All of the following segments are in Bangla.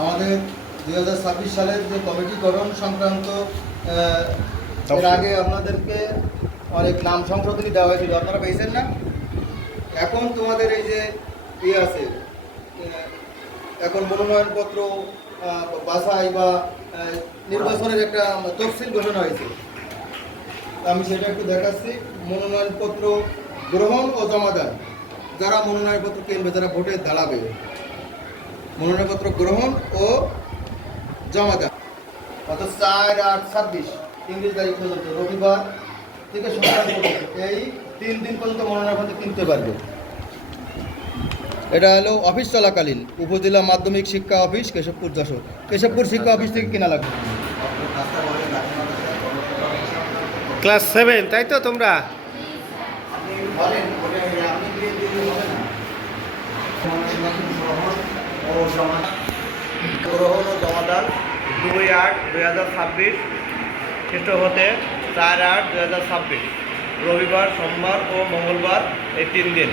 আমাদের 2026 সালের যে কমিটি গঠন সংক্রান্ত এর আগে আপনাদেরকে অনেক নাম সংশোধনী দেওয়া হয়েছিল, আপনারা পেয়েছেন না? এখন তোমাদের এই যে আছে, এখন মনোনয়নপত্র বাছাই বা নির্বাচনের একটা তফসিল ঘোষণা হয়েছে। আমি সেটা একটু দেখাচ্ছি। মনোনয়নপত্র গ্রহণ ও জমাদান, যারা মনোনয়নপত্র কিনবে, যারা ভোটে দাঁড়াবে, মনোনয়নপত্র গ্রহণ ও জমাদান অর্থাৎ 4/8/26 ইংরেজি তারিখ পর্যন্ত, রবিবার থেকে সোমবার পর্যন্ত, এই 3 দিন পর্যন্ত মনোনয়নপত্র কিনতে পারবে। এটা হলো অফিস চলাকালীন উপজেলা মাধ্যমিক শিক্ষা অফিস কেশবপুর যশোর, কেশবপুর শিক্ষা অফিস থেকে কেনা লাগবে। ক্লাস 7 তাই তো তোমরা? গ্রহণ ও জমাদান 2/8/2026 খ্রিস্ট হতে 4/8/2026 রবিবার, সোমবার ও মঙ্গলবার, এই 3 দিন।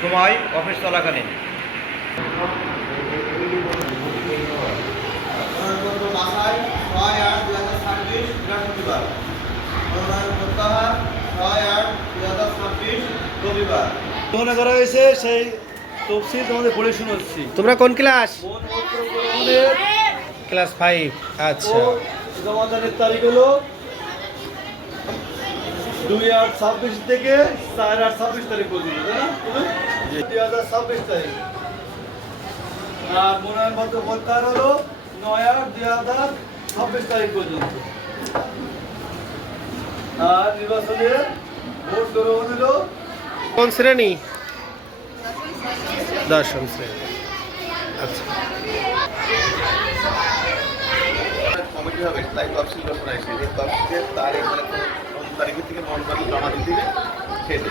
সময় অফিস চলাকালীন। বাছাই 6/8/2026 বৃহস্পতিবার। মনোনয়ন প্রত্যাহার 6/8/2026 রবিবার। মনে করা হয়েছে সেই তফসিল তোমাদের পড়ে শোনাচ্ছি। তোমরা কোন ক্লাস? মনোনয়নপত্র গ্রহণের ক্লাস 5। আচ্ছা, ও জমাদানের তারিখ হলো 2/8/26 থেকে 4/8/26 তারিখ পর্যন্ত, তাই না? 2026 তারিখ। আর মনোনয়নপত্র প্রত্যাহার হলো 9/8/2026 তারিখ পর্যন্ত। আর নির্বাচনের ভোট গ্রহণ হলো কোন শ্রেণী? দশম শ্রেণী। আচ্ছা, কমিটি হবে, তাই তফসিল ঘোষণা হয়েছে। এই তফসিলের তারিখ মানে কোন তারিখের থেকে মনোনয়নপত্র জমা দিতে হবে সেটা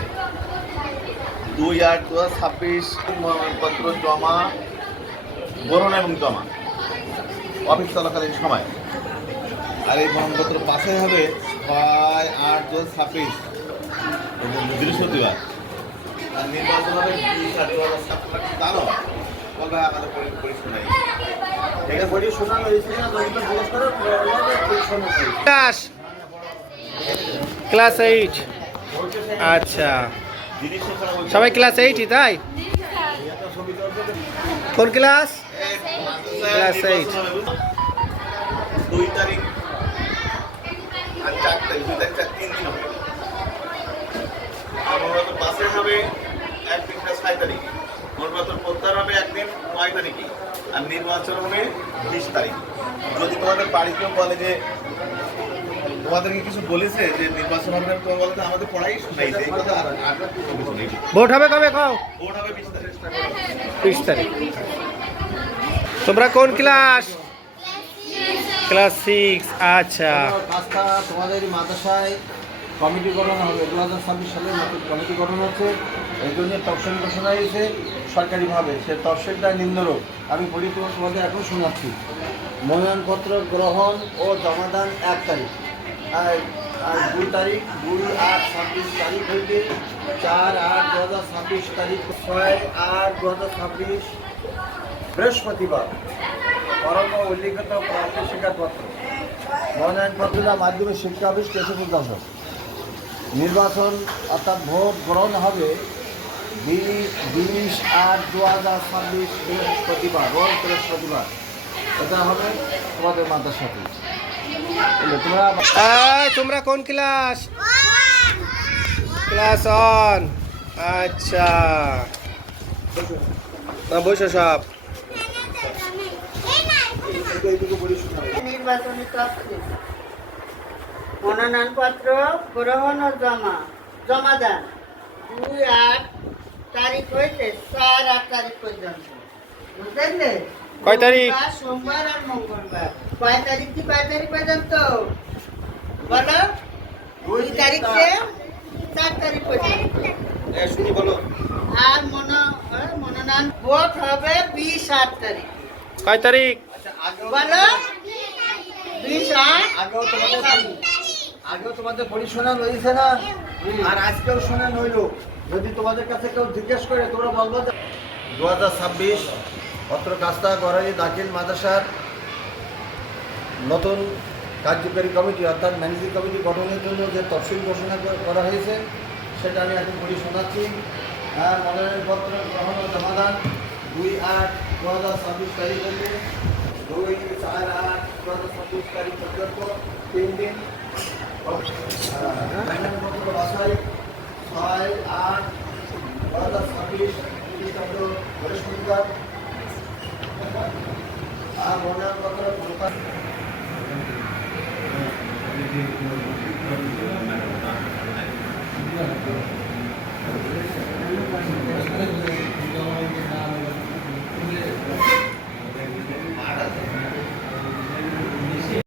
2/8/2026 মনোনয়নপত্র জমা, গ্রহণ এবং জমা অফিস চলাকালীন সময়। আর এই মনোনয়নপত্র বাছাই হবে 6/8/2026 বৃহস্পতিবার। আর নির্বাচন হবে 20/8/2027। জানো বলবে আমাদের পরিষ্কার নাই, এটা বডি শোনানো হয়েছে না? যদি জিজ্ঞেস করো ক্লাস ক্লাস 8। আচ্ছা, সবাই ক্লাস 8ই তাই? কোন ক্লাস? ক্লাস 8। 2 তারিখ আর 4 তারিখ, 2 তারিখ 3 দিন হবে। মনোনয়ন বাসে হবে 1 দিন 6 তারিখ, মনোনয়ন প্রত্যাহার হবে 1 দিন 9 তারিখে, আর নির্বাচন হবে 20 তারিখ। যদি তোমাদের বাড়িতেও বলে যে তোমাদেরকে কিছু বলেছে যে নির্বাচন হবে, তোমার বলতে আমাদের পড়াই শোনাইছে এই কথা। আর কিছু নেই। ভোট হবে কবে? কও। ভোট হবে 20 তারিখ। 20 তারিখ। তোমরা কোন ক্লাস? ক্লাস 6। আচ্ছা, কাজটা তোমাদের মাদ্রাসায় কমিটি গঠন হবে। 2026 সালে নতুন কমিটি গঠন হচ্ছে, এই জন্য তফসিল ঘোষণা হয়েছে সরকারিভাবে। সে তফসিলটা নিম্নরূপ, আমি বলি তোমাদের এখন শোনাচ্ছি। মনোনয়নপত্র গ্রহণ ও জমাদান 1 তারিখ, আর 2 তারিখ 2/8/26 তারিখ হইতে 4/8/2026 তারিখ, 6/8/2026 বৃহস্পতিবার। পরম উল্লিখিত প্রাপ্ত শিক্ষাপত্র মনোনয়নপত্র মাধ্যমিক শিক্ষা অফিস কেশবপুর যশোর। নির্বাচন অর্থাৎ ভোট গ্রহণ হবে 20/8/2026 বৃহস্পতিবার, রোজ বৃহস্পতিবার। এটা হবে তোমাদের মাদ্রাসাতে। তোমরা কোন ক্লাস? ক্লাস 1। আচ্ছা, বসো সব। নির্বাচনী তফসিল মনোনয়নপত্র গ্রহণ ও জমাদান 2/8 তারিখ হইতে 4/8 তারিখ পর্যন্ত, বুঝলে? কয় তারিখ? সোমবার আর মঙ্গলবার। কয় তারিখ কি 5 তারিখ পর্যন্ত বলো? 2 তারিখ থেকে 4 তারিখ পর্যন্ত। শুনি বলো। আর মনোনয়ন ভোট হবে 20/8 তারিখ। কয় তারিখ? বলো 20/8। আগেও তোমাদের পরিশোনা রয়েছে না, আর আজকেও শোনান হইল। যদি তোমাদের কাছে কেউ জিজ্ঞেস করে, তোমরা বলবো যে 2026 অত্র কাস্তা গড়াই দাখিল মাদ্রাসার নতুন কার্যকারী কমিটি অর্থাৎ ম্যানেজিং কমিটি গঠনের জন্য যে তফসিল ঘোষণা করা হয়েছে সেটা আমি এখন বলি শোনাচ্ছি। মনোনয়নপত্র গ্রহণ ও জমাদান 2/8/2026 তারিখ থেকে 2/4/8/2026 তারিখ পর্যন্ত 3 দিন। মনোনয়নপত্র বাছাই 6/8/2026 খ্রিস্টাব্দ বৃহস্পতিবার। আর মনোনয়নপত্র প্রকাশ